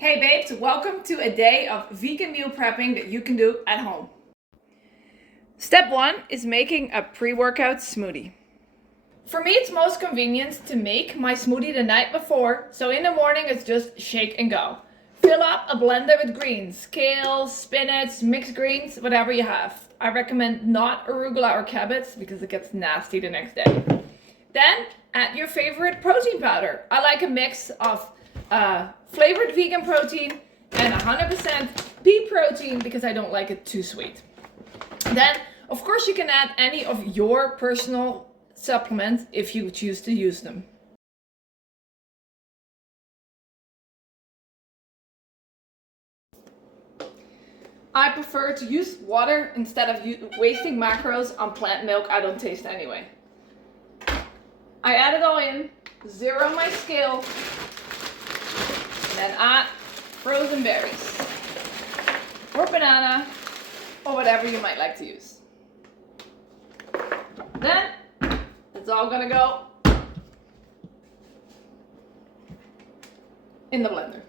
Hey babes, welcome to a day of vegan meal prepping that you can do at home. Step 1 is making a pre-workout smoothie. For me, it's most convenient to make my smoothie the night before, so in the morning it's just shake and go. Fill up a blender with greens, kale, spinach, mixed greens, whatever you have. I recommend not arugula or cabbage because it gets nasty the next day. Then add your favorite protein powder. I like a mix of flavored vegan protein and 100% pea protein because I don't like it too sweet. Then, of course, you can add any of your personal supplements if you choose to use them. I prefer to use water instead of wasting macros on plant milk I don't taste anyway. I add it all in, zero my scale, and then add frozen berries, or banana, or whatever you might like to use. Then, it's all gonna go in the blender.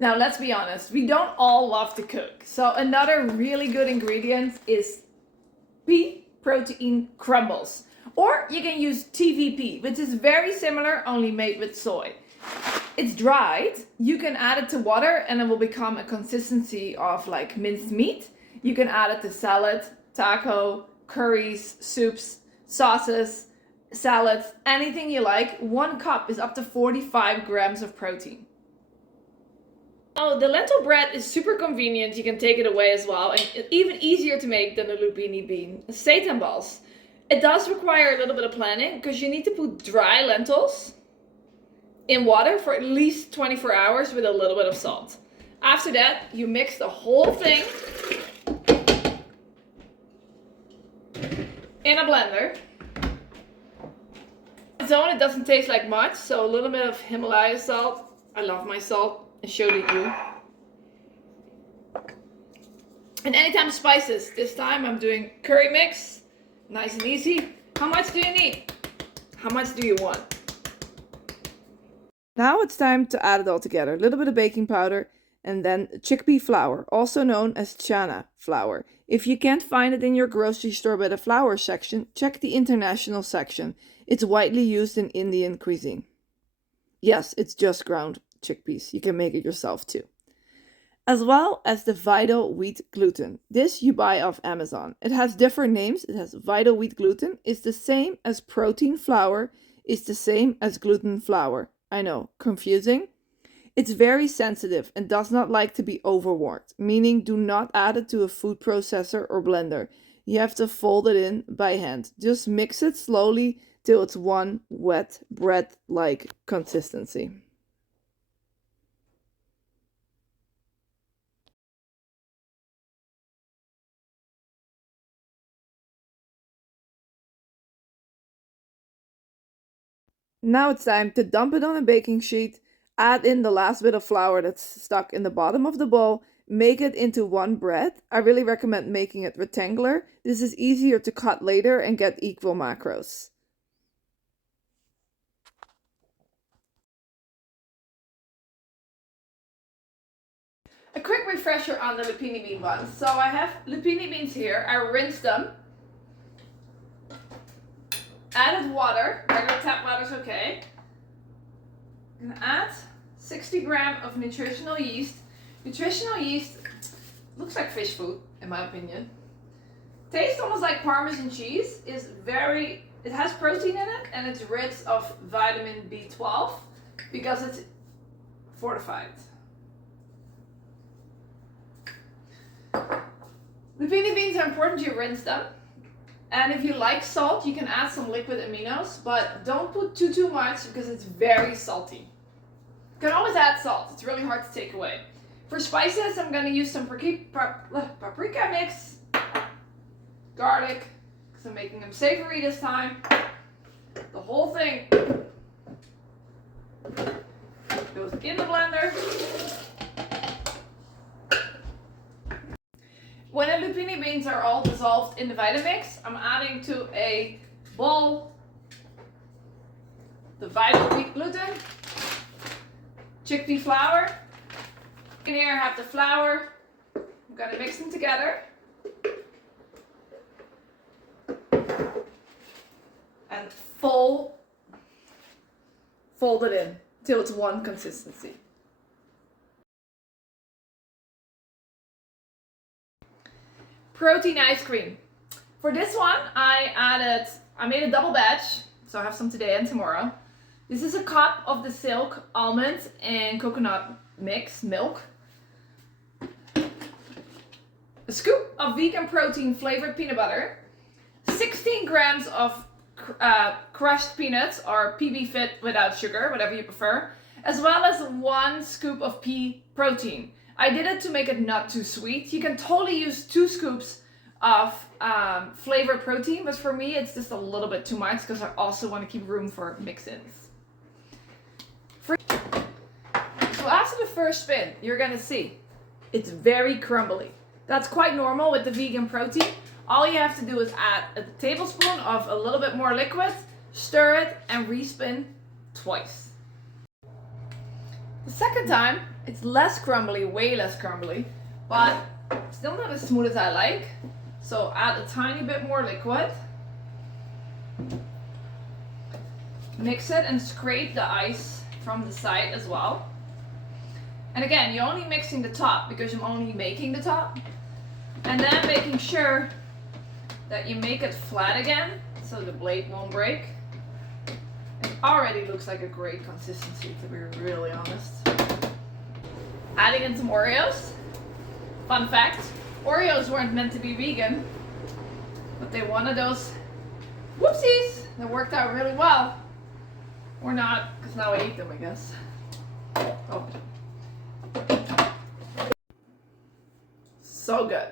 Now let's be honest, we don't all love to cook. So another really good ingredient is pea protein crumbles. Or you can use TVP, which is very similar, only made with soy. It's dried, you can add it to water and it will become a consistency of like minced meat. You can add it to salad, taco, curries, soups, sauces, salads, anything you like. 1 cup is up to 45 grams of protein. Oh, the lentil bread is super convenient. You can take it away as well, and even easier to make than the lupini bean seitan balls. It does require a little bit of planning because you need to put dry lentils in water for at least 24 hours with a little bit of salt. After that, you mix the whole thing in a blender. On its own, it doesn't taste like much, so a little bit of Himalaya salt. I love my salt. I showed it you. And anytime spices. This time I'm doing curry mix. Nice and easy. How much do you need? How much do you want? Now it's time to add it all together. A little bit of baking powder and then chickpea flour, also known as chana flour. If you can't find it in your grocery store by the flour section, check the international section. It's widely used in Indian cuisine. Yes, it's just ground chickpeas. You can make it yourself too. As well as the Vital Wheat Gluten. This you buy off Amazon. It has different names. It has Vital Wheat Gluten. It's the same as protein flour. It's the same as gluten flour. I know, confusing. It's very sensitive and does not like to be overworked, meaning do not add it to a food processor or blender. You have to fold it in by hand. Just mix it slowly till it's one wet bread-like consistency. Now it's time to dump it on a baking sheet, add in the last bit of flour that's stuck in the bottom of the bowl, make it into one bread. I really recommend making it rectangular. This is easier to cut later and get equal macros. A quick refresher on the lupini bean buns. So I have lupini beans here. I rinsed them. Added water, regular tap water is okay. I'm gonna add 60 grams of nutritional yeast. Nutritional yeast looks like fish food, in my opinion. Tastes almost like Parmesan cheese. It has protein in it and it's rich of vitamin B12 because it's fortified. Lupini beans are important you rinse them. And if you like salt, you can add some liquid aminos, but don't put too much because it's very salty. You can always add salt, it's really hard to take away. For spices, I'm going to use some paprika mix, garlic, because I'm making them savory this time. The whole thing goes in the blender. kidney beans are all dissolved in the Vitamix. I'm adding to a bowl the Vital Wheat gluten, chickpea flour. In here I have the flour. I'm gonna mix them together. And fold it in till it's one consistency. Protein ice cream. For this one, I made a double batch, so I have some today and tomorrow. This is a cup of the Silk almond and coconut mix milk. A scoop of vegan protein flavored peanut butter. 16 grams of crushed peanuts or PB Fit without sugar, whatever you prefer, as well as 1 scoop of pea protein. I did it to make it not too sweet. You can totally use 2 scoops of flavored protein, but for me it's just a little bit too much because I also want to keep room for mix-ins. So after the first spin, you're gonna see it's very crumbly. That's quite normal with the vegan protein. All you have to do is add a tablespoon of a little bit more liquid, stir it, and respin twice. The second time, it's less crumbly, way less crumbly, but still not as smooth as I like. So add a tiny bit more liquid. Mix it and scrape the ice from the side as well. And again, you're only mixing the top because I'm only making the top. And then making sure that you make it flat again so the blade won't break. It already looks like a great consistency, to be really honest. Adding in some Oreos. Fun fact, Oreos weren't meant to be vegan, but they're one of those whoopsies that worked out really well. Or not, because now I eat them, I guess. Oh. So good.